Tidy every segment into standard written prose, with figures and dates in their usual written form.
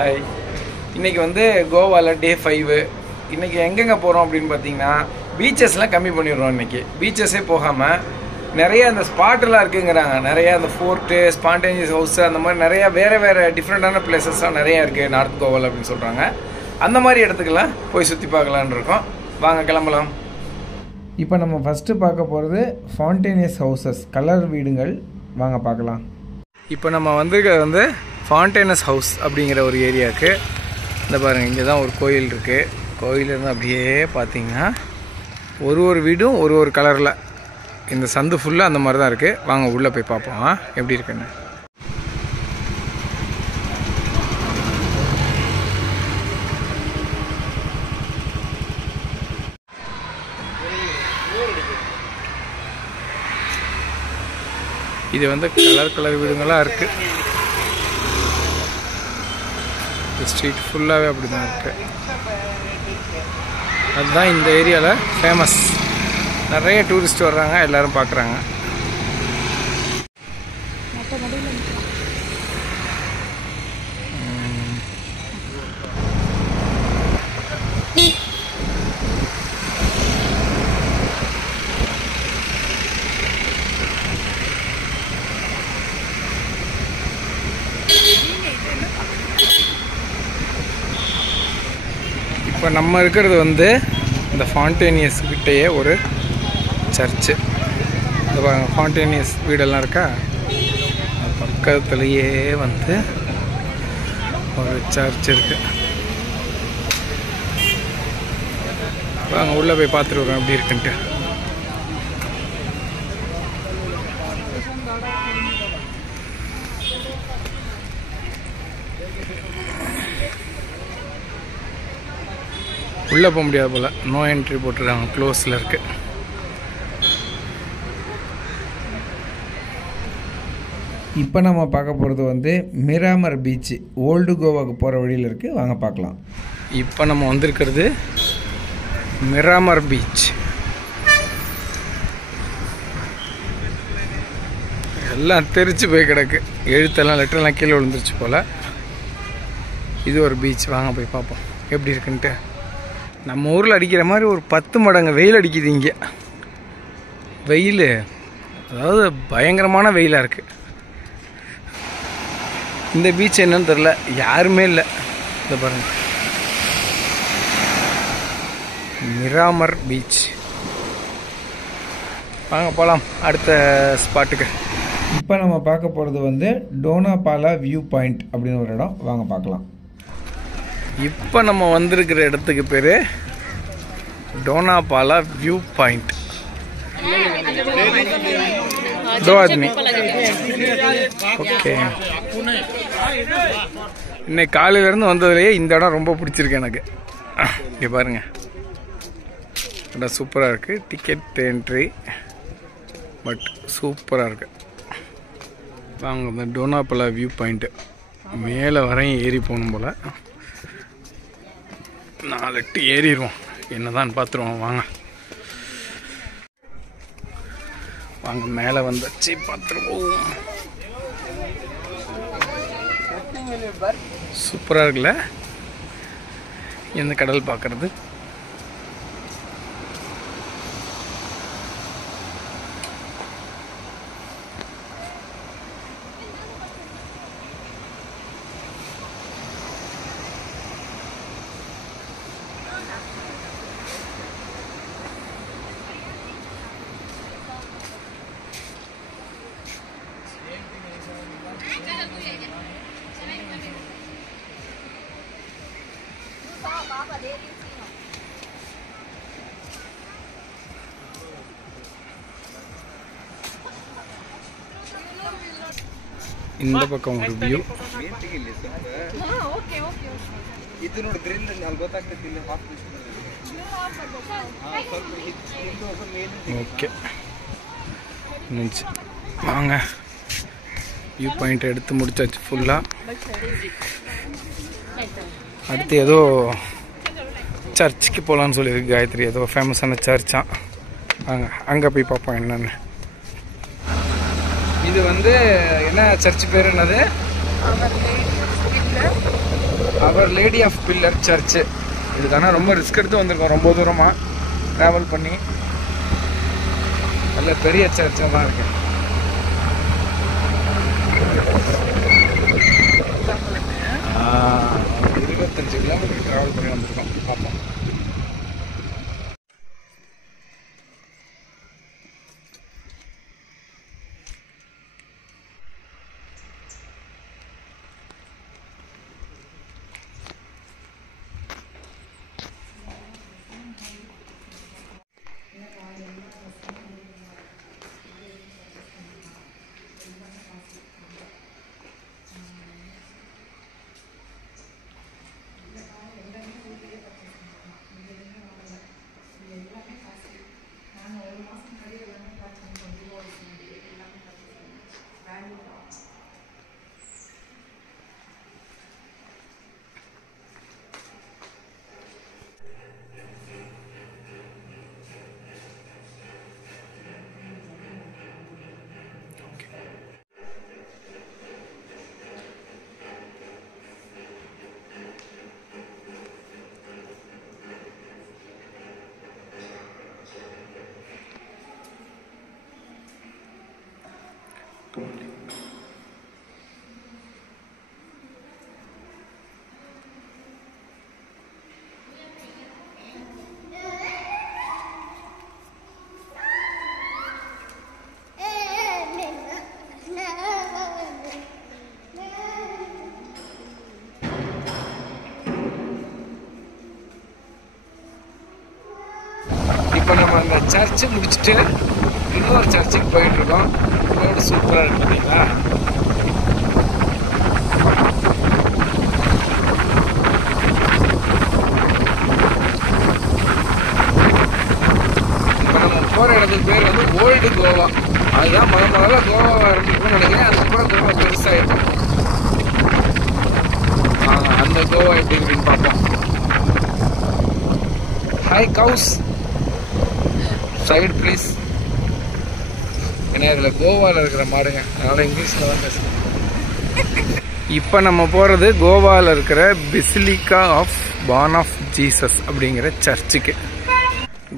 Hi. இன்றைக்கி வந்து கோவாவில் டே 5. இன்றைக்கி எங்கெங்கே போகிறோம் அப்படின்னு பார்த்தீங்கன்னா பீச்சஸ்லாம் கம்மி பண்ணிடுறோம். இன்றைக்கி பீச்சஸே போகாமல் நிறைய அந்த ஸ்பாட்டெல்லாம் இருக்குங்கிறாங்க. நிறையா அந்த ஃபோர்ட்டு, ஸ்பான்டேனியஸ் ஹவுஸு, அந்த மாதிரி நிறையா வேறு டிஃப்ரெண்ட்டான பிளேசஸ்லாம் நிறையா இருக்குது நார்த் கோவாவில் அப்படின்னு சொல்கிறாங்க. அந்த மாதிரி இடத்துக்கெல்லாம் போய் சுற்றி பார்க்கலான்னு இருக்கோம். வாங்க கிளம்பலாம். இப்போ நம்ம ஃபஸ்ட்டு பார்க்க போகிறது ஃபான்டேனியஸ் ஹவுசஸ், கலர் வீடுகள். வாங்க பார்க்கலாம். இப்போ நம்ம வந்திருக்கிறது வந்து ஃபான்டேனஸ் ஹவுஸ் அப்படிங்கிற ஒரு ஏரியாவுக்கு. இந்த பாருங்கள், இங்கே தான் ஒரு கோயில் இருக்குது. கோயிலிருந்து அப்படியே பார்த்தீங்கன்னா ஒரு வீடும் ஒரு கலரில், இந்த சந்து ஃபுல்லாக அந்த மாதிரி தான் இருக்குது. வாங்க உள்ளே போய் பார்ப்போம் எப்படி இருக்குன்னு. இது வந்து கலர் வீடுங்களாக இருக்குது. ஸ்ட்ரீட் ஃபுல்லாகவே அப்படி தான் இருக்குது. அதுதான் இந்த ஏரியாவில் ஃபேமஸ். நிறைய டூரிஸ்ட் வர்றாங்க, எல்லோரும் பார்க்குறாங்க. இப்போ நம்ம இருக்கிறது வந்து இந்த ஃபான்டேனியஸ் கிட்டேயே ஒரு சர்ச்சு. இந்த ஃபான்டேனியஸ் வீடெல்லாம் இருக்கா, பக்கத்துலேயே வந்து ஒரு சர்ச் இருக்கு. வாங்க உள்ளே போய் பார்த்துட்டு வரோம் எப்படி இருக்குன்ட்டு. உள்ளே போக முடியாது போல், நோ என்ட்ரி போட்டுருக்காங்க, க்ளோஸில் இருக்குது. இப்போ நம்ம பார்க்க போகிறது வந்து மிராமர் பீச்சு, ஓல்டு கோவாவுக்கு போகிற வழியில் இருக்குது. வாங்க பார்க்கலாம். இப்போ நம்ம வந்திருக்கிறது மிராமர் பீச். எல்லாம் தெரிச்சு போய் கிடக்கு, எழுத்தெல்லாம் லெட்டரெல்லாம் கீழே விழுந்துருச்சு போல். இது ஒரு பீச். வாங்க போய் பார்ப்போம் எப்படி இருக்குன்ட்டு. நம்ம ஊரில் அடிக்கிற மாதிரி ஒரு 10 மடங்கு வெயில் அடிக்குது இங்கே. வெயில் அதாவது பயங்கரமான வெயிலாக இருக்குது. இந்த பீச் என்னன்னு தெரில, யாருமே இல்லை. இதை பாருங்கள், மிராமர் பீச். வாங்க போகலாம் அடுத்த ஸ்பாட்டுக்கு. இப்போ நம்ம பார்க்க போகிறது வந்து டோனாபாலா வியூ பாயிண்ட் அப்படின்னு ஒரு இடம். வாங்க பார்க்கலாம். இப்போ நம்ம வந்திருக்கிற இடத்துக்கு பேர் டோனாபாலா வியூ பாயிண்ட். दो आदमी ஓகே. இன்னைக்கு காலையிலேருந்து வந்ததுலேயே இந்த இடம் ரொம்ப பிடிச்சிருக்கு எனக்கு. இங்கே பாருங்கள், இடம் சூப்பராக இருக்குது. டிக்கெட் என்ட்ரி, பட் சூப்பராக இருக்குது. வாங்க இந்த டோனாபாலா வியூ பாயிண்ட்டு மேலே வரையும் ஏறி போகணும் போல். 4 ஏறிடுவோம், என்னதான் பார்த்துருவோம். வாங்க வாங்க மேலே வந்தாச்சு, பார்த்துருவோம். சூப்பராக இருக்குல்ல இந்த கடல் பார்க்குறது. இந்த பக்கம் ஒரு வியூ. ஓகே, வாங்க வியூ பாயிண்ட் எடுத்து முடிச்சாச்சு ஃபுல்லாக. அடுத்து ஏதோ சர்ச்சுக்கு போகலான்னு சொல்லியிருக்கு காயத்ரி, ஏதோ ஃபேமஸான சர்ச்சான். அங்கே போய் பார்ப்போம் என்னென்னு. இது வந்து என்ன சர்ச் பேர் என்னது? அவர் லேடி ஆஃப் பில்லர் சர்ச்சு. இதுக்கான ரொம்ப ரிஸ்க் எடுத்து வந்திருக்கோம், ரொம்ப தூரமாக ட்ராவல் பண்ணி. நல்ல பெரிய சர்ச்செல்லாம் இருக்கு. 25 கிலோமீட்டர் ட்ராவல் பண்ணி வந்திருக்கோம். பார்ப்போம். இப்போ நம்ம அந்த சர்ச்சு முடிச்சுட்டு இன்னொரு சர்ச்சுக்கு போயிட்டு இருக்கோம். ரோடு சூப்பராக இருக்கு பார்த்தீங்களா? இப்போ நம்ம போகிற இடத்துக்கு பேர் வந்து ஓல்டு கோவா. அதுதான் முதல்ல கோவாவாக இருந்துருக்குன்னு நினைக்கிறேன். அதுக்கப்புறம் கோவா பெருசாகிடும். அந்த கோவா எப்படி இருக்குன்னு பார்ப்போம். Hi guys, side please. ஏன்னா இதில் கோவாவில் இருக்கிற மாடுங்க, அதனால் இங்கிலீஷில் தான் பேசுகிறேன். இப்போ நம்ம போகிறது கோவாவில் இருக்கிற basilica of born of Jesus அப்படிங்கிற சர்ச்சுக்கு.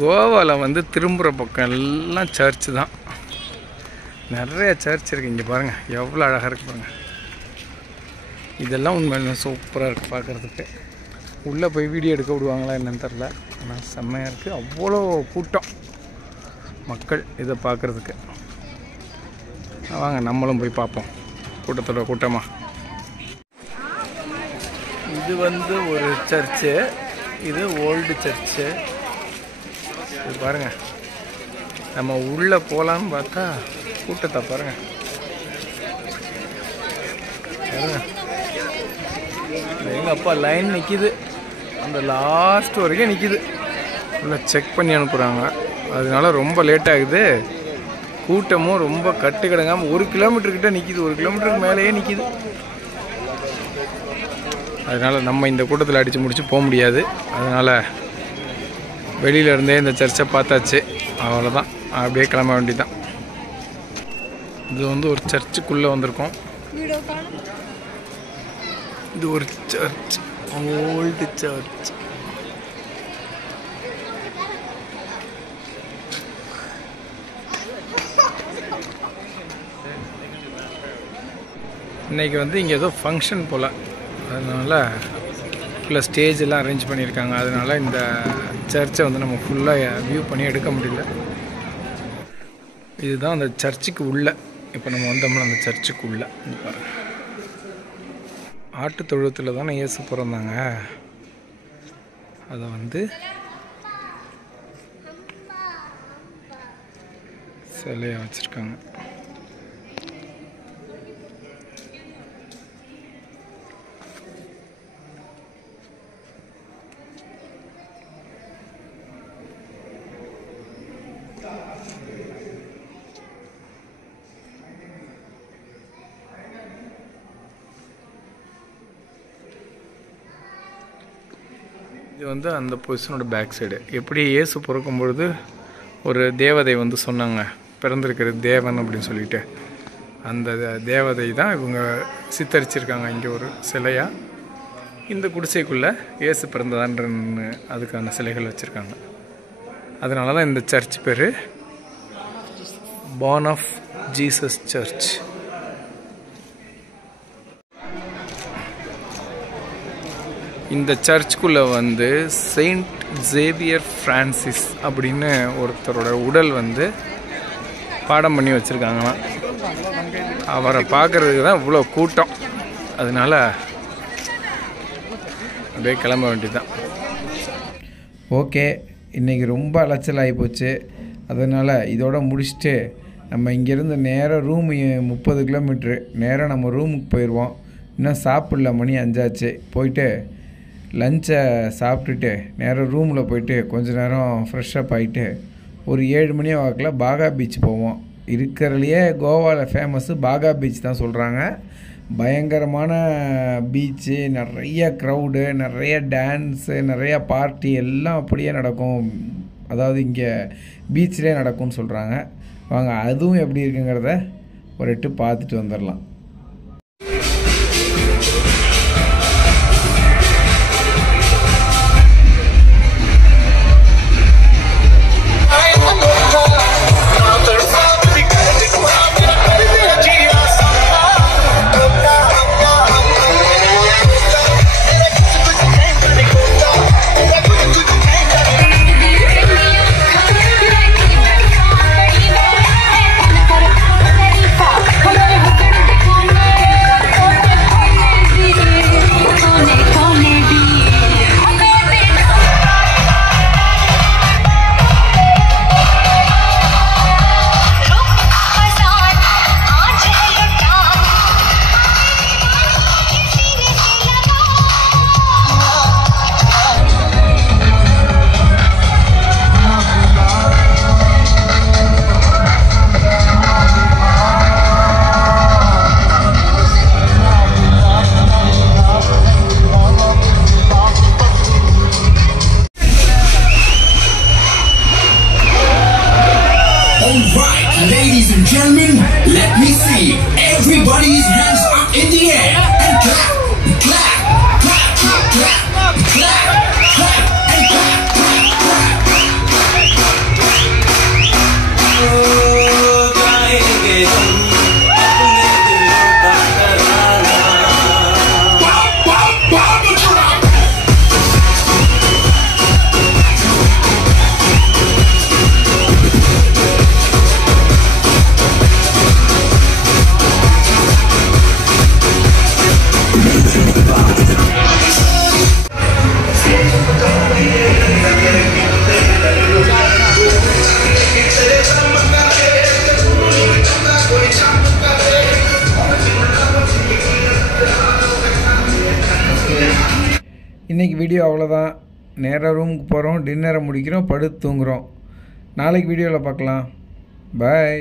கோவாவில் வந்து திரும்புகிற பக்கம் எல்லாம் சர்ச்சு தான். நிறைய சர்ச் இருக்குது. இங்கே பாருங்கள் எவ்வளோ அழகாக இருக்குது பாருங்கள். இதெல்லாம் உண்மையில சூப்பராக இருக்குது பார்க்குறதுக்கு. உள்ளே போய் வீடியோ எடுக்க விடுவாங்களா என்னன்னு தெரில, ஆனால் செம்மையாக இருக்குது. அவ்வளோ கூட்டம் மக்கள் இதை பார்க்குறதுக்கு. வாங்க நம்மளும் போய் பார்ப்போம் கூட்டத்தோட கூட்டமாக. இது வந்து ஒரு சர்ச்சு, இது ஓல்டு சர்ச்சு. இது பாருங்கள், நம்ம உள்ளே போகலான்னு பார்த்தா கூட்டத்தை பாருங்கள். எங்கள் அப்பா லைன் நிற்கிது, அந்த லாஸ்ட் வரைக்கும் நிற்கிது. உள்ள செக் பண்ணி அனுப்புகிறாங்க, அதனால ரொம்ப லேட் ஆகுது. கூட்டமும் ரொம்ப கட்டு கிடங்காமல் 1 கிலோமீட்டர்கிட்ட நிற்கிது, 1 கிலோமீட்டருக்கு மேலேயே நிற்கிது. அதனால் நம்ம இந்த கூட்டத்தில் அடித்து முடிச்சு போக முடியாது. அதனால் வெளியில இருந்தே இந்த சர்ச்சை பார்த்தாச்சு, அவ்வளோதான். அப்படியே கிளம்ப வேண்டியதான். இது வந்து ஒரு சர்ச்சுக்குள்ளே வந்திருக்கோம். இது ஒரு சர்ச், ஓல்டு சர்ச். இன்றைக்கி வந்து இங்கே ஏதோ ஃபங்க்ஷன் போல், அதனால் ஃபுல்லாக ஸ்டேஜ் எல்லாம் அரேஞ்ச் பண்ணியிருக்காங்க. அதனால் இந்த சர்ச்சை வந்து நம்ம ஃபுல்லாக வியூ பண்ணி எடுக்க முடியல. இதுதான் அந்த சர்ச்சுக்கு உள்ள. இப்போ நம்ம வந்தோம்னா அந்த சர்ச்சுக்கு உள்ள பாருங்கள். ஆட்டு தொழுவத்தில் தானே இயேசு பிறந்தாங்க, அதை வந்து சிலையாக வச்சுருக்காங்க. இது வந்து அந்த பொசிஷனோட பேக் சைடு. எப்படி இயேசு பிறக்கும் பொழுது ஒரு தேவதை வந்து சொன்னாங்க, பிறந்திருக்கிற தேவன் அப்படின்னு சொல்லிட்டு, அந்த தேவதை தான் இவங்க சித்தரிச்சிருக்காங்க இங்கே ஒரு சிலையாக. இந்த குடிசைக்குள்ளே இயேசு பிறந்ததான்றன்னு அதுக்கான சிலைகள் வச்சுருக்காங்க. அதனால தான் இந்த சர்ச் பேர் பார்ன் ஆஃப் ஜீசஸ் சர்ச். இந்த சர்ச்சுக்குள்ளே வந்து செயின்ட் ஜேவியர் ஃப்ரான்சிஸ் அப்படின்னு ஒருத்தரோட உடல் வந்து பாடம் பண்ணி வச்சுருக்காங்களாம். அவரை பார்க்குறதுக்கு தான் இவ்வளோ கூட்டம். அதனால அப்படியே கிளம்ப வேண்டியதுதான். ஓகே, இன்றைக்கி ரொம்ப அலைச்சல் ஆகிப்போச்சு. அதனால் இதோட முடிச்சுட்டு நம்ம இங்கேருந்து நேராக ரூமு 30 கிலோமீட்ரு நேராக நம்ம ரூமுக்கு போயிடுவோம். இன்னும் சாப்பிடல, மணி 5 ஆச்சு. போயிட்டு லஞ்சை சாப்பிட்டுட்டு நேராக ரூமில் போயிட்டு கொஞ்ச நேரம் ஃப்ரெஷ்ஷப் ஆகிட்டு ஒரு 7 மணி வாக்கில் பாகா பீச் போவோம். இருக்கிறதுலையே கோவாவில் ஃபேமஸ்ஸு பாகா பீச் தான் சொல்கிறாங்க. பயங்கரமான பீச்சு, நிறைய க்ரௌடு, நிறைய டான்ஸு, நிறையா பார்ட்டி எல்லாம் அப்படியே நடக்கும். அதாவது இங்கே பீச்சிலே நடக்கும்னு சொல்கிறாங்க. வாங்க அதுவும் எப்படி இருக்குங்கிறத ஒரு எட்டு பார்த்துட்டு வந்துடலாம். Ladies and gentlemen, let me see everybody's hands up in the air and clap, clap, clap, clap, clap, clap, and clap, clap, clap. Oh, गाएंगे हम अपने दिलों का तराना. Wow, wow, wow, drop. இன்றைக்கி வீடியோ அவ்வளோதான். நேராக ரூமுக்கு போகிறோம், டின்னரை முடிக்கிறோம், படுத்து தூங்குகிறோம். நாளைக்கு வீடியோவில் பார்க்கலாம். பாய்.